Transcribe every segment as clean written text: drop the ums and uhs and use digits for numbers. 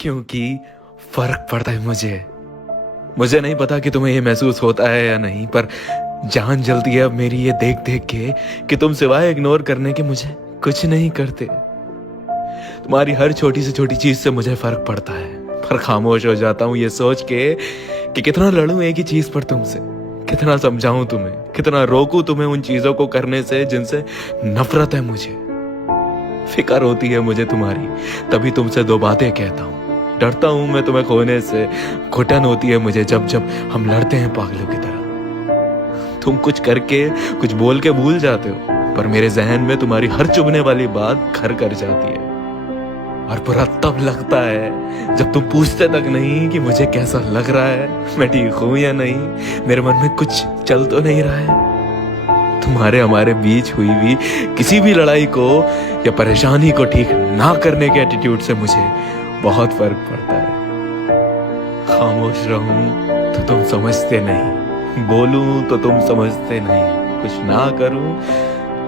क्योंकि फर्क पड़ता है मुझे नहीं पता कि तुम्हें ये महसूस होता है या नहीं, पर जान जलती है अब मेरी ये देख देख के कि तुम सिवाय इग्नोर करने के मुझे कुछ नहीं करते। तुम्हारी हर छोटी से छोटी चीज से मुझे फर्क पड़ता है, पर खामोश हो जाता हूं ये सोच के कि कितना लड़ूं एक ही चीज पर तुमसे, कितना समझाऊं तुम्हें, कितना रोकूं तुम्हें उन चीजों को करने से जिनसे नफरत है मुझे। फिक्र होती है मुझे तुम्हारी, तभी तुमसे दो बातें कहता हूँ। डरता हूं मैं तुम्हें खोने से, घुटन होती है मुझे जब जब हम लड़ते हैं पागलों की तरह। तुम कुछ करके कुछ बोल के भूल जाते हो, पर मेरे जहन में तुम्हारी हर चुभने वाली बात घर कर जाती है। और बुरा तब लगता है जब तुम पूछते तक नहीं कि मुझे कैसा लग रहा है, मैं ठीक हूं या नहीं, मेरे मन में कुछ चल तो नहीं रहा है। तुम्हारे हमारे बीच हुई भी किसी भी लड़ाई को या परेशानी को ठीक ना करने के एटीट्यूड से मुझे बहुत फर्क पड़ता है। खामोश रहूं तो तुम समझते नहीं, बोलूं तो तुम समझते नहीं, कुछ ना करूं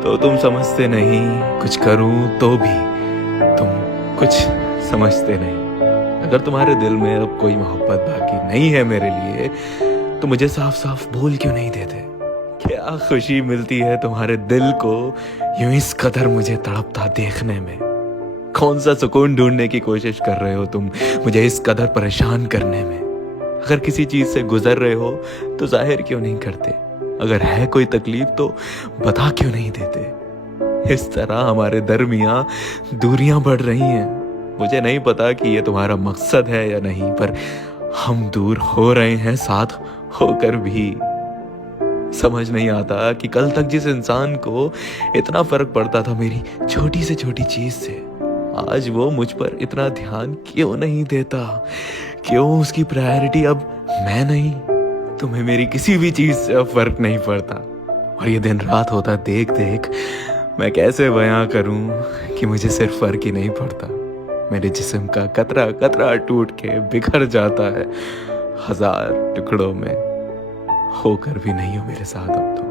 तो तुम समझते नहीं, कुछ करूं तो भी तुम कुछ समझते नहीं। अगर तुम्हारे दिल में अब कोई मोहब्बत बाकी नहीं है मेरे लिए, तो मुझे साफ साफ बोल क्यों नहीं देते? क्या खुशी मिलती है तुम्हारे दिल को यूं इस कदर मुझे तड़पता देखने में। कौन सा सुकून ढूंढने की कोशिश कर रहे हो तुम मुझे इस कदर परेशान करने में? अगर किसी चीज से गुजर रहे हो तो जाहिर क्यों नहीं करते? अगर है कोई तकलीफ तो बता क्यों नहीं देते? इस तरह हमारे दरमियां दूरियां बढ़ रही हैं। मुझे नहीं पता कि ये तुम्हारा मकसद है या नहीं, पर हम दूर हो रहे हैं साथ होकर भी। समझ नहीं आता कि कल तक जिस इंसान को इतना फर्क पड़ता था मेरी छोटी से छोटी चीज से, आज वो मुझ पर इतना ध्यान क्यों नहीं देता? क्यों उसकी प्रायोरिटी अब मैं नहीं? तुम्हें मेरी किसी भी चीज से अब फर्क नहीं पड़ता, और ये दिन रात होता देख देख मैं कैसे बयां करूं कि मुझे सिर्फ फर्क ही नहीं पड़ता। मेरे जिस्म का कतरा कतरा टूट के बिखर जाता है हजार टुकड़ों में, होकर भी नहीं हो मेरे साथ अब तो।